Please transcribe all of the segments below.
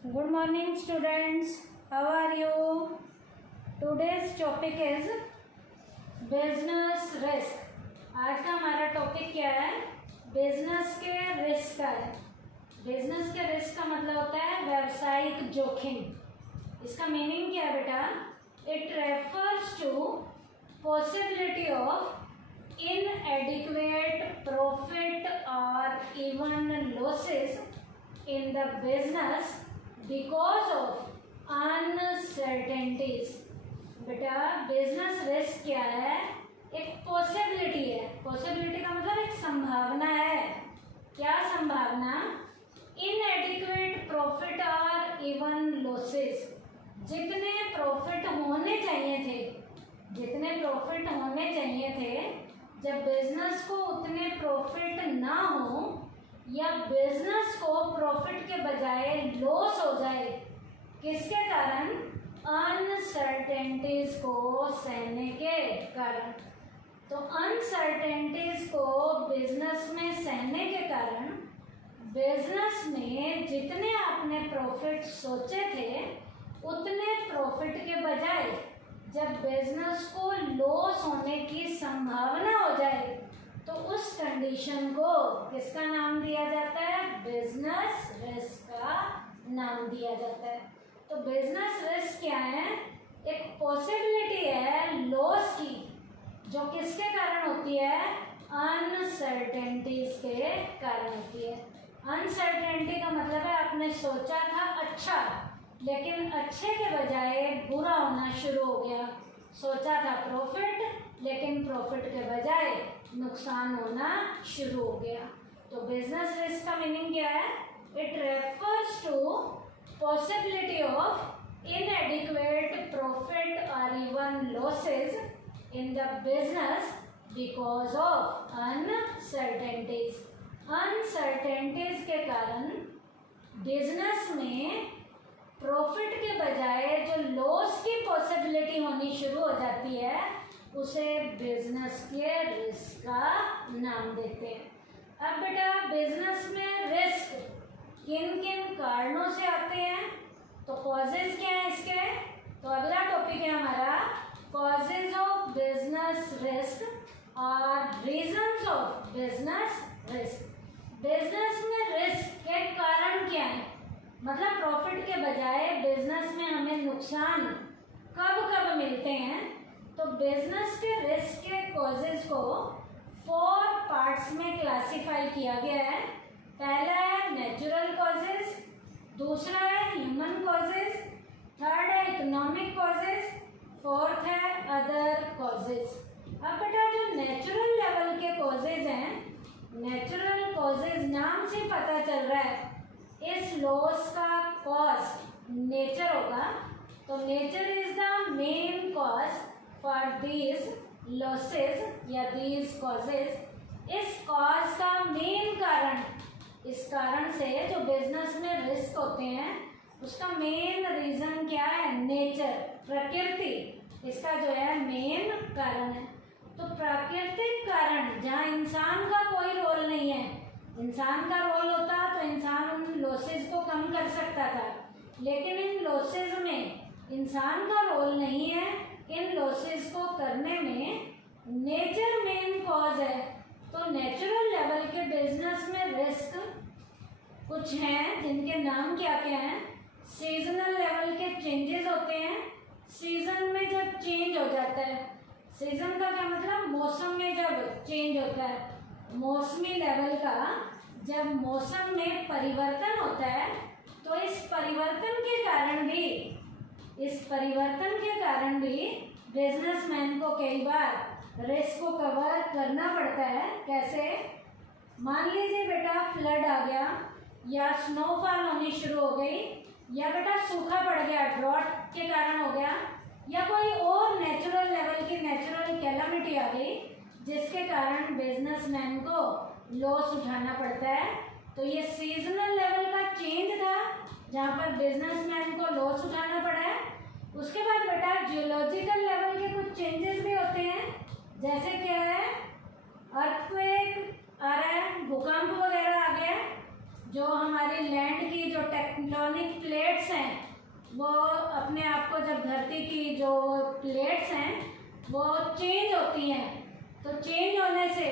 Good morning students. How are you? Today's topic is business risk. आज का हमारा topic क्या है? बिजनेस के रिस्क का है। बिजनेस के रिस्क का मतलब होता है व्यावसायिक जोखिम। इसका मीनिंग क्या है बेटा? It refers to possibility of inadequate profit or even losses in the business because of uncertainties। बेटा बिजनेस रिस्क क्या है? एक पॉसिबिलिटी है। पॉसिबिलिटी का मतलब एक संभावना है। क्या संभावना? इनएडिक्वेट प्रॉफिट और इवन लॉसेस। जितने प्रॉफिट होने चाहिए थे, जब बिजनेस को उतने प्रॉफिट ना हो या बिजनेस को प्रॉफिट के बजाय लॉस हो जाए, किसके कारण? अनसर्टेनिटीज को सहने के कारण। तो अनसर्टेनिटीज को बिजनेस में सहने के कारण बिजनेस में जितने आपने प्रॉफिट सोचे थे उतने प्रॉफिट के बजाय जब बिजनेस को लॉस होने की संभावना हो जाए तो उस कंडीशन को किसका नाम दिया जाता है? बिजनेस रिस्क का नाम दिया जाता है। तो बिजनेस रिस्क क्या है? एक पॉसिबिलिटी है लॉस की, जो किसके कारण होती है? अनसर्टेनिटीज के कारण होती है। अनसर्टेनिटी का मतलब है आपने सोचा था अच्छा, लेकिन अच्छे के बजाय बुरा होना शुरू हो गया। सोचा था प्रॉफिट, लेकिन प्रॉफिट के बजाय नुकसान होना शुरू हो गया। तो बिजनेस रिस्क का मीनिंग क्या है? It refers to possibility of inadequate profit or even losses in the business because of uncertainties। Uncertainties के कारण बिजनेस में प्रॉफिट के बजाय जो लॉस की पॉसिबिलिटी होनी शुरू हो जाती है उसे बिजनेस के रिस्क का नाम देते हैं। अब बेटा बिजनेस में रिस्क किन किन कारणों से आते हैं? तो कॉजेज क्या है इसके? तो अगला टॉपिक है हमारा कॉजेज ऑफ बिजनेस रिस्क और reasons of business risk. Business में रिस्क के कारण क्या है? मतलब प्रॉफिट के बजाय बिजनेस में हमें नुकसान कब कब मिलते हैं? तो बिजनेस के रिस्क के कॉजेज को 4 पार्ट्स में क्लासिफाई किया गया है। पहला है नेचुरल कॉजेज, दूसरा है ह्यूमन कॉजेज, थर्ड है इकोनॉमिक कॉजेज, फोर्थ है अदर कॉजेज। अब बेटा जो नेचुरल लेवल के कॉजेज हैं, नेचुरल कॉजेज नाम से पता चल रहा है इस लॉस का कॉज नेचर होगा। तो nature is the main cause for these losses या दीज कॉजेज। इस कॉज का मेन कारण, इस कारण से जो बिजनेस में रिस्क होते हैं उसका मेन रीजन क्या है? नेचर, प्रकृति इसका जो है मेन कारण है। तो प्राकृतिक कारण जहाँ इंसान का कोई रोल नहीं है, इंसान का रोल होता तो इंसान उन लॉसेज को कम कर सकता था, लेकिन इन लॉसेज में इंसान का रोल नहीं है। इन लॉसेज को करने में नेचर मेन कॉज है। तो नेचुरल लेवल के बिजनेस में रिस्क कुछ हैं जिनके नाम क्या क्या हैं? सीजनल लेवल के चेंजेस होते हैं। सीजन में जब चेंज हो जाता है, सीजन का क्या मतलब? मौसम में जब चेंज होता है, मौसमी लेवल का जब मौसम में परिवर्तन होता है तो इस परिवर्तन के कारण भी बिजनेसमैन को कई बार रिस्क को कवर करना पड़ता है। कैसे? मान लीजिए बेटा फ्लड आ गया या स्नोफॉल होनी शुरू हो गई या बेटा सूखा पड़ गया, ड्रॉट के कारण हो गया, या कोई और नेचुरल लेवल की नेचुरल कैलामिटी आ गई जिसके कारण बिजनेसमैन को लॉस उठाना पड़ता है। तो ये सीजनल लेवल का चेंज था जहाँ पर बिजनेसमैन को लॉस उठाना पड़ा है। उसके बाद बेटा जियोलॉजिकल लेवल के कुछ चेंजेस भी होते हैं, जैसे क्या है? अर्थक्वेक आ रहा है, भूकंप वगैरह आ गया, जो हमारी लैंड की जो टेक्टोनिक प्लेट्स हैं वो अपने आप को, जब धरती की जो प्लेट्स हैं वो चेंज होती हैं, तो चेंज होने से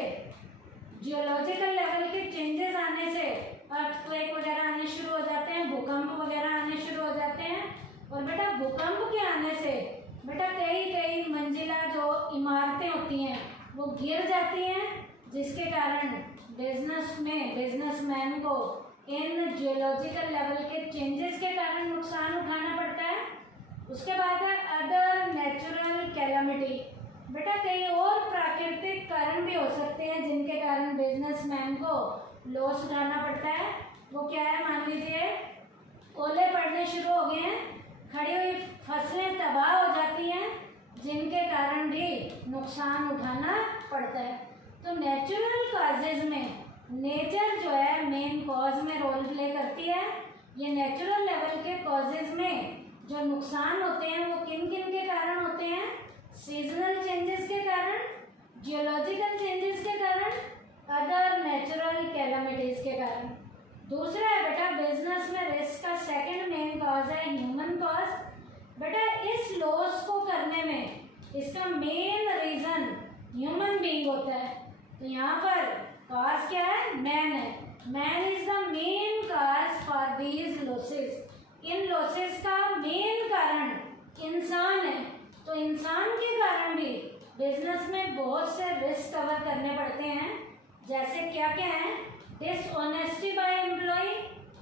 जियोलॉजिकल लेवल के चेंजेस आने से अर्थक्वेक वगैरह आने शुरू हो जाते हैं, भूकंप वगैरह आने शुरू हो जाते हैं। और बेटा भूकंप के आने से बेटा कई कई मंजिला जो इमारतें होती हैं वो गिर जाती हैं, जिसके कारण बिजनेसमैन को इन जियोलॉजिकल लेवल के चेंजेस के कारण नुकसान उठाना पड़ता है। उसके बाद है अदर नेचुरल कैलामिटी। बेटा कई और प्राकृतिक कारण भी हो सकते हैं जिनके कारण बिजनेसमैन को लॉस उठाना पड़ता है। वो क्या है, मान लीजिए ओले पड़ने शुरू हो गए हैं, खड़ी हुई फसलें तबाह हो जाती हैं, जिनके कारण भी नुकसान उठाना पड़ता है। तो नेचुरल कॉजेज में नेचर जो है मेन कॉज में रोल प्ले करती है। ये नेचुरल लेवल के कॉजेज में जो नुकसान होते हैं वो किन किन के कारण होते हैं? सीजनल चेंजेस के कारण, जियोलॉजिकल चेंजेस के कारण, अदर नेचुरल कैलामिटीज के कारण। दूसरा है बेटा बिजनेस में रिस्क का सेकंड मेन कॉज है ह्यूमन कॉज। बेटा इस लॉस को करने में इसका मेन रीजन ह्यूमन बीइंग होता है। तो यहाँ पर कॉज क्या है? मैन है। Man is the main cause for these losses. In losses का मेन कारण इंसान है। तो इंसान के कारण भी बिजनेस में बहुत से रिस्क कवर करने पड़ते हैं। जैसे क्या क्या है? डिसऑनेस्टी बाय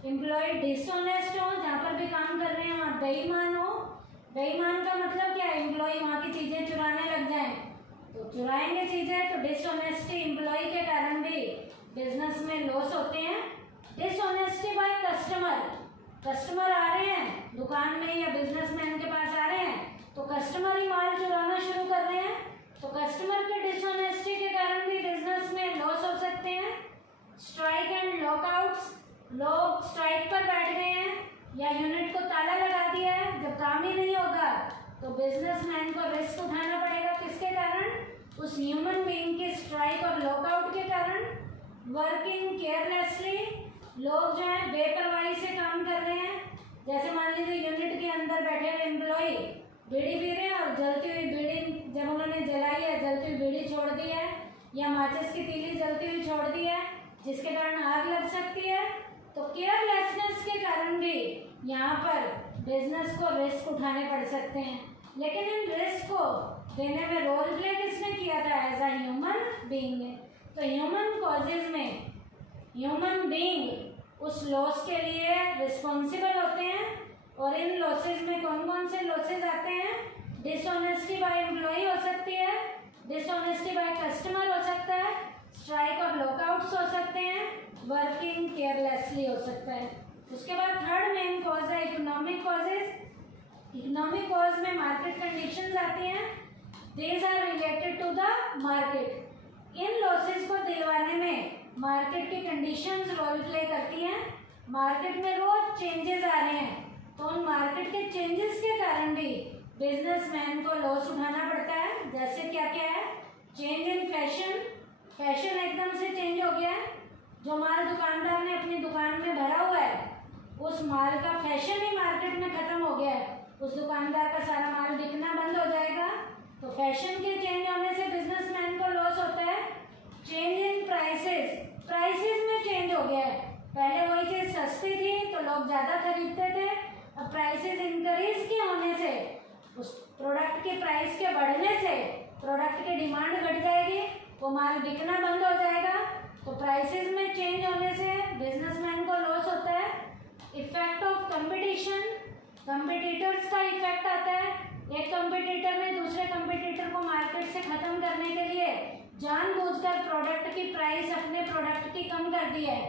एम्प्लॉय डिसऑनेस्ट हो, जहाँ पर भी काम कर रहे हैं वहाँ बेईमान हो। बेईमान का मतलब क्या है? एम्प्लॉय वहाँ की चीज़ें चुराने लग जाएं, तो चुराएंगे चीज़ें, तो डिसऑनेस्टी एम्प्लॉय के कारण भी बिजनेस में लॉस होते हैं। डिसऑनेस्टी बाय कस्टमर आ रहे हैं दुकान में या बिजनेसमैन के पास आ रहे हैं, तो कस्टमर ही माल चुराना शुरू कर रहे हैं, तो कस्टमर के डिसऑनेस्टी के कारण भी बिजनेस में लॉस हो सकते हैं। स्ट्राइक एंड लॉकआउट्स, लोग स्ट्राइक पर बैठ गए हैं या यूनिट को ताला लगा दिया है, जब काम ही नहीं होगा तो बिजनेसमैन को रिस्क उठाना पड़ेगा। किसके कारण? उस ह्यूमन बीइंग की स्ट्राइक और लॉकआउट के कारण। वर्किंग केयरलेसली, लोग जो है बेपरवाही से काम कर रहे हैं। जैसे मान लीजिए यूनिट के अंदर बैठे हुए एम्प्लॉय बीड़ी पी रहे हैं और जलती हुई बीड़ी जब उन्होंने जलाई है, जलती हुई बीड़ी छोड़ दी है या माचिस की तीली जलती हुई छोड़ दी है, जिसके कारण आग लग सकती है। तो केयरलेसनेस के कारण भी यहाँ पर बिजनेस को रिस्क उठाने पड़ सकते हैं। लेकिन इन रिस्क को देने में रोल प्ले किसने किया था? एज अ ह्यूमन बीइंग ने। तो ह्यूमन कॉजेज में ह्यूमन बीइंग उस लॉस के लिए रिस्पॉन्सिबल होते हैं। और इन लॉसेज में कौन कौन से लॉसेज आते हैं? डिसऑनेस्टी बाय एम्प्लॉय हो सकती है, डिसऑनेस्टी बाय कस्टमर हो सकता है, स्ट्राइक और लॉकआउट्स हो सकते हैं, वर्किंग केयरलेसली हो सकता है। उसके बाद थर्ड मेन कॉज है इकोनॉमिक कॉजेज। इकोनॉमिक कॉज में मार्केट कंडीशंस आती हैं। These are related to the market. इन लॉसेज को दिलवाने में मार्केट की कंडीशंस रोल प्ले करती हैं। मार्केट में रोज चेंजेस आ रहे हैं, तो उन मार्केट के चेंजेस के कारण भी बिजनेसमैन को लॉस उठाना पड़ता है। जैसे क्या क्या है? चेंज इन फैशन एकदम से चेंज हो गया है। जो माल दुकानदार ने अपनी दुकान में भरा हुआ है, उस माल का फैशन ही मार्केट में खत्म हो गया है, उस दुकानदार का सारा माल बिकना बंद हो जाएगा। तो फैशन के चेंज होने से बिजनेसमैन को लॉस होता है। चेंज इन प्राइसेस में चेंज हो गया है। पहले वही चीज़ सस्ती थी तो लोग ज़्यादा खरीदते थे, अब प्राइसेस इंक्रीज के होने से, उस प्रोडक्ट के प्राइस के बढ़ने से प्रोडक्ट की डिमांड घट जाएगी, वो माल बिकना बंद हो जाएगा। तो प्राइसेस में चेंज होने से बिजनेसमैन को लॉस होता है। इफेक्ट ऑफ कंपटीशन, कंपटीटर्स का इफेक्ट आता है। एक कंपटीटर ने दूसरे कंपटीटर को मार्केट से खत्म करने के लिए जानबूझकर प्रोडक्ट की प्राइस अपने प्रोडक्ट की कम कर दी है।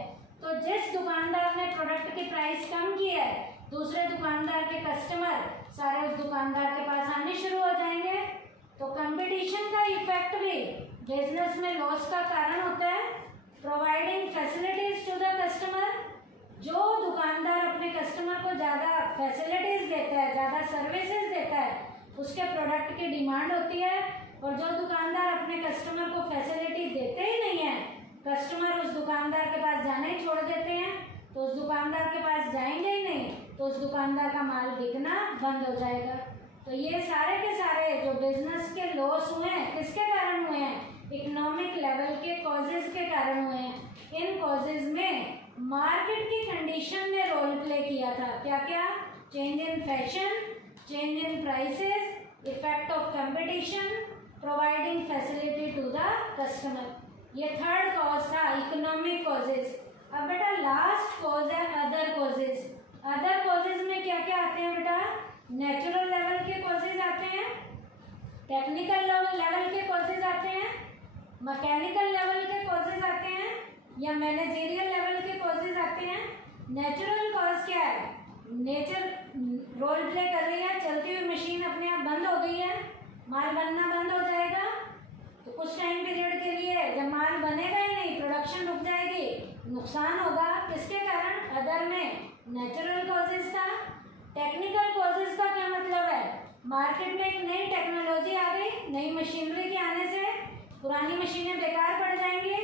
तो जिस दुकानदार ने प्रोडक्ट की प्राइस कम की है, दूसरे दुकानदार के कस्टमर सारे उस दुकानदार के पास आने शुरू हो जाएंगे। तो कंपटीशन का इफेक्ट भी बिजनेस में लॉस का कारण होता है। Providing facilities to the customer, जो दुकानदार अपने कस्टमर को ज़्यादा फैसिलिटीज देता है, ज़्यादा सर्विसेज देता है, उसके प्रोडक्ट की डिमांड होती है। और जो दुकानदार अपने कस्टमर को फैसिलिटी देते ही नहीं है, कस्टमर उस दुकानदार के पास जाना ही छोड़ देते हैं, तो उस दुकानदार का माल बिकना बंद हो जाएगा। तो ये सारे के सारे जो बिजनेस के लॉस हुए हैं किसके कारण हुए हैं? इकोनॉमिक लेवल के कॉजेज के कारण हुए हैं। इन कॉजेज में मार्केट की कंडीशन ने रोल प्ले किया था। क्या क्या? Change in fashion, change in prices, effect of competition, providing facility to the customer. ये थर्ड कॉज था इकोनॉमिक कॉजेज। अब बेटा लास्ट कॉज है अदर कॉजेज। अदर कॉजेज में क्या क्या आते हैं बेटा? नेचुरल लेवल के कॉजेज आते हैं, टेक्निकल लेवल के कॉजेज आते हैं, मैकेनिकल लेवल के कॉजेज आते हैं, या मैनेजरियल लेवल के कॉजेज आते हैं। नेचुरल कॉज क्या है? नेचर रोल प्ले कर रही है, चलती हुई मशीन अपने आप बंद हो गई है, माल बनना बंद हो जाएगा, तो कुछ टाइम पीरियड के लिए जब माल बनेगा ही नहीं, प्रोडक्शन रुक जाएगी, नुकसान होगा। किसके कारण? अदर में नेचुरल कॉजेज था। टेक्निकल कॉजेज का क्या मतलब है? मार्केट में एक नई टेक्नोलॉजी आ गई, नई मशीनरी के आने से पुरानी मशीनें बेकार पड़ जाएंगी।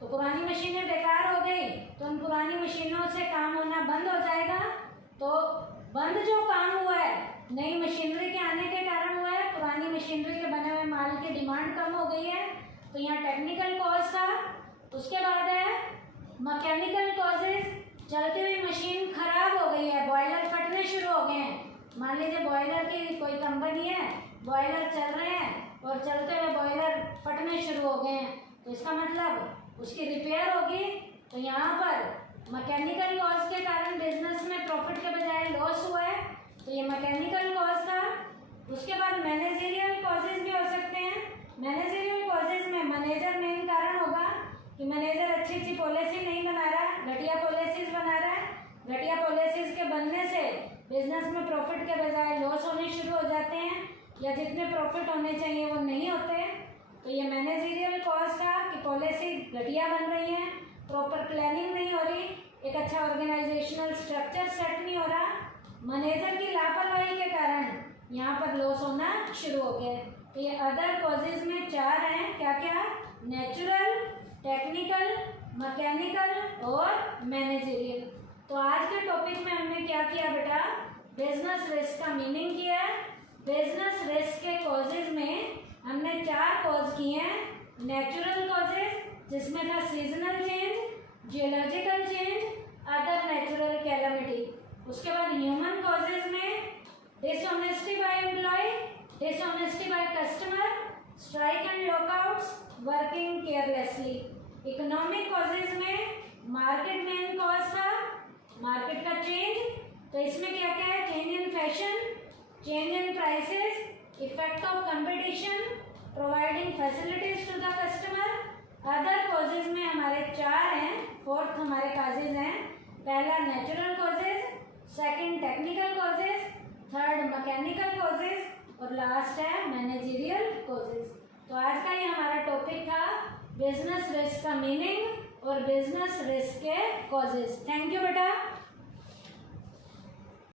तो पुरानी मशीनें बेकार हो गई तो उन पुरानी मशीनों से काम होना बंद हो जाएगा। तो बंद जो काम हुआ है नई मशीनरी के आने के कारण हुआ है, पुरानी मशीनरी के बने हुए माल की डिमांड कम हो गई है। तो यहाँ टेक्निकल कॉज था। उसके बाद है मैकेनिकल कॉजेज। चलती हुई मशीन खराब हो गई है, बॉयलर फटने शुरू हो गए हैं। मान लीजिए बॉयलर की कोई कंपनी है, बॉयलर चल रहे हैं और चलते हुए बॉयलर फटने शुरू हो गए हैं, तो इसका मतलब उसकी रिपेयर होगी। तो यहाँ पर मैकेनिकल कॉज के कारण बिजनेस में प्रॉफिट के बजाय लॉस हुआ है, तो ये मैकेनिकल कॉज था। उसके बाद मैनेजरियल कॉजेज भी हो सकते हैं। मैनेजरियल कॉजेज में मैनेजर मेन कारण होगा कि मैनेजर अच्छी पॉलिसी नहीं बना रहा, घटिया पॉलिसीज बना रहा है। घटिया पॉलिसीज के बनने से बिजनेस में प्रॉफिट के बजाय लॉस होने शुरू हो जाते हैं, या जितने प्रॉफिट होने चाहिए वो नहीं होते। तो ये मैनेजरियल कॉज था कि पॉलिसी घटिया बन रही है, प्रॉपर प्लानिंग नहीं हो रही, एक अच्छा ऑर्गेनाइजेशनल स्ट्रक्चर सेट नहीं हो रहा। मैनेजर की लापरवाही के कारण यहाँ पर लॉस होना शुरू हो गया। तो ये अदर कॉजेज में 4 हैं। क्या क्या? नेचुरल, टेक्निकल, मैकेनिकल और मैनेजरियल। तो आज के टॉपिक में हमने क्या किया बेटा? बिजनेस रिस्क का मीनिंग किया। बिजनेस रिस्क के कॉजेज में हमने 4 कॉज किए हैं। नेचुरल कॉजेज जिसमें था seasonal change, geological change, other natural calamity. उसके बाद ह्यूमन कॉजेज में dishonesty by employ, dishonesty by customer, strike and lockouts, working carelessly. Economic causes में मार्केट मेन कॉज था, मार्केट का चेंज। तो इसमें क्या क्या है? Change in fashion, change in prices, effect of competition, providing facilities to the customer. Other causes में हमारे 4 हैं, 4th हमारे कॉजेज हैं। पहला natural causes, second technical causes, third mechanical causes और लास्ट है मैनेजरियल कॉजेज। तो आज का ये हमारा टॉपिक था बिजनेस रिस्क का मीनिंग और बिजनेस रिस्क के कॉजेज। थैंक यू बेटा।